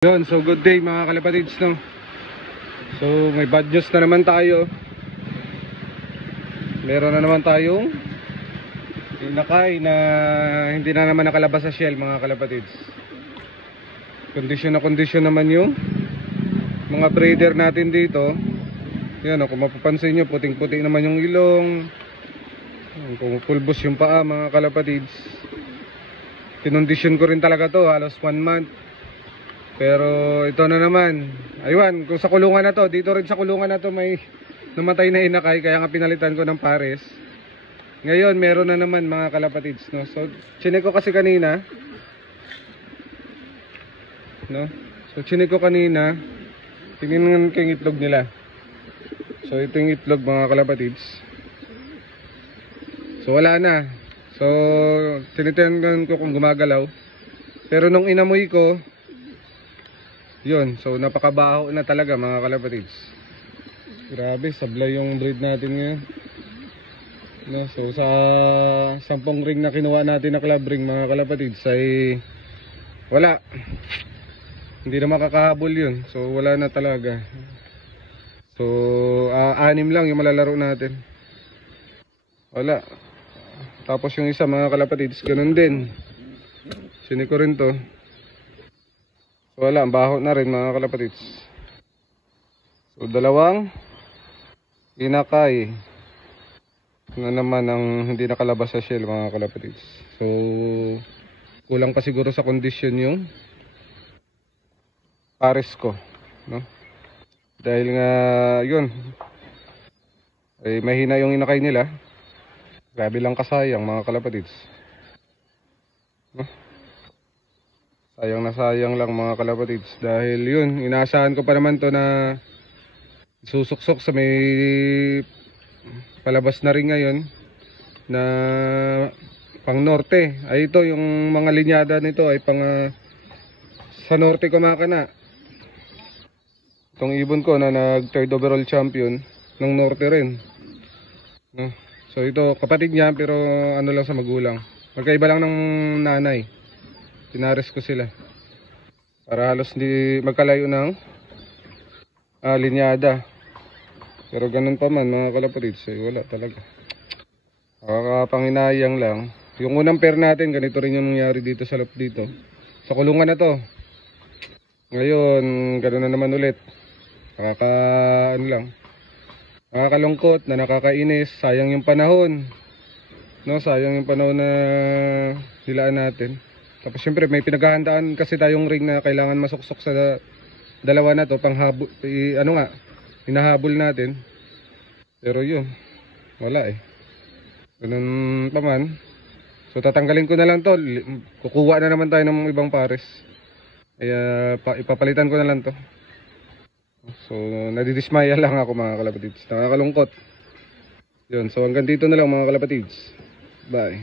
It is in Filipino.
Yun, so good day mga kalapatids, no? So may bad news na naman tayo. Meron na naman tayong inakay na hindi na naman nakalabas sa shell mga kalapatids. Kondisyon na kondisyon naman yung mga breeder natin dito. Yan, kung mapapansin nyo, puting puti naman yung ilong, pumupulbos yung paa mga kalapatids. Kinondisyon ko rin talaga to halos 1 month. Pero ito na naman. Aywan, kung sa kulungan na to, dito rin sa kulungan na to may namatay na inakay, kaya nga pinalitan ko ng pares. Ngayon meron na naman mga kalapatids, no? So chinek ko kasi kanina, no? So chinek ko kanina, tingnan ko yung itlog nila. So ito yung itlog mga kalapatids. So wala na. So tinitinan ko kung gumagalaw. Pero nung inamoy ko, yun, so napakabaho na talaga mga kalapatids. Grabe, sablay yung breed natin ngayon, no? So sa 10 ring na kinuha natin na club ring mga kalapatids ay wala. Hindi na makakahabol yun. So wala na talaga. So 6 lang yung malalaro natin. Wala. Tapos yung isa mga kalapatids, ganun din. Sini ko rin to. Wala, ang baho na rin mga kalapatids. So dalawang inakay na naman ang hindi nakalabas sa shell mga kalapatids. So kulang pa siguro sa kondisyon yung pares ko, no? Dahil nga yun ay mahina yung inakay nila. Grabe lang kasayang mga kalapatids, no? Sayang na sayang lang mga kalapatids. Dahil yun, inaasahan ko pa naman to na susuksok sa may palabas na rin ngayon na pang norte. Ay ito, yung mga linyada nito ay pang sa norte kumakana. Itong ibon ko na nag 3rd overall champion ng norte rin, no? So ito, kapatid niya pero ano lang sa magulang. Magkaiba lang ng nanay. Pinares ko sila para halos hindi magkalayo ng linyada. Pero ganun pa man mga kalapatids, wala talaga. Nakakapanginayang lang. Yung unang pair natin, ganito rin yung nangyari dito sa loob dito. Sa kulungan na to. Ngayon, ganun na naman ulit. Ano lang. Nakakalungkot na nakakainis. Sayang yung panahon. No, sayang yung panahon na nilaan natin. Tapos syempre may pinaghahandaan kasi tayong ring na kailangan masuksok sa dalawa na to panghabol, ano nga, hinahabol natin. Pero yun, wala eh. Ganun pa man. So tatanggalin ko na lang to. Kukuha na naman tayo ng ibang pares. Kaya ipapalitan ko na lang to. So nadidismaya lang ako mga kalapatids. Nakakalungkot. Yun, so hanggang dito na lang mga kalapatids. Bye.